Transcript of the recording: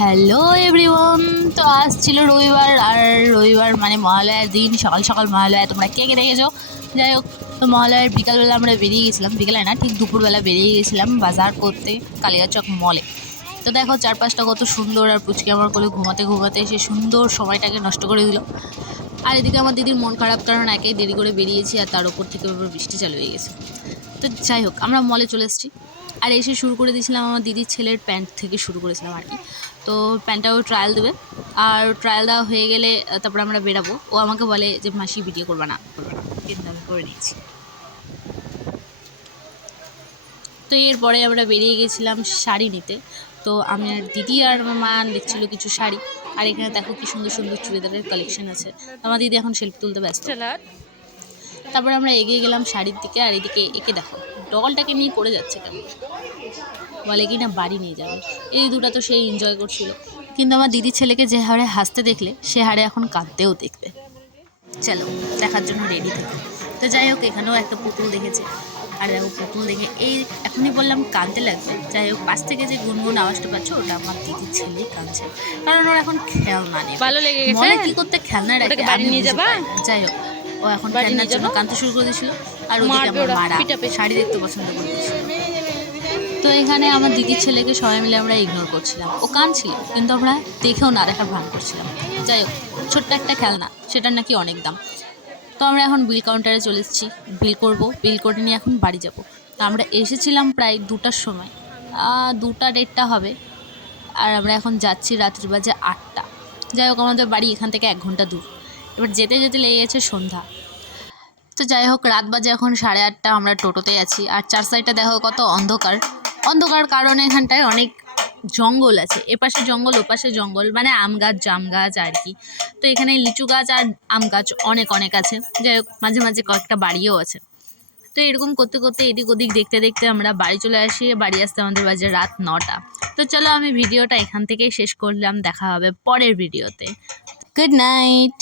Hello everyone তো আজ ছিল রবিবার আর রবিবার মানে মহালয়ার দিন। সকাল সকাল মহালয়া, তোমরা কে কে দেখেছ? যাই হোক, তো মহালয়ার বিকালবেলা আমরা বেরিয়ে গেছিলাম। বিকালে না, ঠিক দুপুরবেলা বেরিয়ে গেছিলাম বাজার করতে কালিয়াচক মলে তো দেখো, চারপাশটা কত সুন্দর আর পুচকে আমার কোলে ঘুমাতে ঘুমাতে সে সুন্দর সময়টাকে নষ্ট করে দিল। আর এদিকে আমার দিদির মন খারাপ, কারণ একেই দেরি করে বেরিয়েছি আর তার উপর থেকে বৃষ্টি চালু হয়ে গেছে। তো যাই হোক, আমরা মলে চলে এসেছি। আর এসে শুরু করে দিয়েছিলাম আমার দিদির ছেলের প্যান্ট থেকে শুরু করেছিলাম আর কি। তো প্যান্টটাও ট্রায়াল দেবে। আর ট্রায়াল দেওয়া হয়ে গেলে তারপর আমরা বেরাবো। ও আমাকে বলে যে মাসি ভিডিও করবে না। করবে না কিন্তু আমি করে নিয়েছি। তো এরপরে আমরা বেরিয়ে গেছিলাম শাড়ি নিতে। তো আমি আর দিদি আর আমার মা দেখছিল কিছু শাড়ি। আর এখানে দেখো কি সুন্দর সুন্দর চুড়িদারের কালেকশন আছে। আমার দিদি এখন সেলফি তুলতে ব্যস্ত। তারপর আমরা এগিয়ে গেলাম শাড়ির দিকে। আর এদিকে একে দেখো। ডলটাকে নিয়ে পড়ে যাচ্ছে কেন বলে কি না বাড়ি নিয়ে যাবে। এই দুটো তো সেই এনজয় করছিল। কিন্তু আমার দিদির ছেলেকে যে হারে হাসতে দেখলে সে হারে এখন কাঁদতেও দেখবে। চলো দেখার জন্য রেডি থেকে। তো যাই হোক এখানেও একটা পুতুল দেখেছে। আর দেখো পুতুল দেখে এই এখনই বললাম কাঁদতে লাগবে। যাই হোক পাশ থেকে যে গুনগুন আওয়াজটা পাচ্ছ ওটা আমার দিদির ছেলে কাঁদছে। কারণ ওর এখন খেলনা নেই। ভালো লেগে গেছে? কি করতে খেলনা রাখে বাড়ি নিয়ে যাবা? যাই হোক ও এখন বাড়ি খেলনার জন্য কাঁদতে শুরু করে দিয়েছিল। আর ওদিকে আমার মারা শাড়ি দেখতে পছন্দ করে তো এখানে আমার দিদির ছেলেকে সবাই মিলে আমরা ইগনোর করছিলাম। ও কাঁদছিল কিন্তু আমরা দেখেও না দেখার ভান করছিলাম। যাই হোক ছোট্ট একটা খেলনা সেটার নাকি অনেক দাম। তো আমরা এখন বিল কাউন্টারে চলে এসেছি। বিল করব বিল করে নিয়ে এখন বাড়ি যাব। তো আমরা এসেছিলাম প্রায় দুটার সময়। দুটা দেড়টা হবে। আর আমরা এখন যাচ্ছি রাত্রি বাজে আটটা। যাই হোক আমাদের বাড়ি এখান থেকে এক ঘণ্টা দূর। এবার যেতে যেতে লেগে গেছে সন্ধ্যা। তো যাই হোক, রাত বাজে এখন সাড়ে আটটা, আমরা টোটোতে আছি। আর চার সাইডটা দেখো কত অন্ধকার। অন্ধকার কারণে এখানটায় অনেক জঙ্গল আছে। এপাশে জঙ্গল, ওপাশে জঙ্গল মানে আম গাছ, জাম গাছ আর কি। তো এখানে লিচু গাছ আর আম গাছ অনেক অনেক আছে। যাই হোক, মাঝে মাঝে কয়েকটা বাড়িও আছে। তো এরকম করতে করতে এদিক ওদিক দেখতে দেখতে আমরা বাড়ি চলে আসি। বাড়ি আসতে আমাদের বাজে রাত নটা। তো চলো আমি ভিডিওটা এখান থেকেই শেষ করলাম। দেখা হবে পরের ভিডিওতে। Good night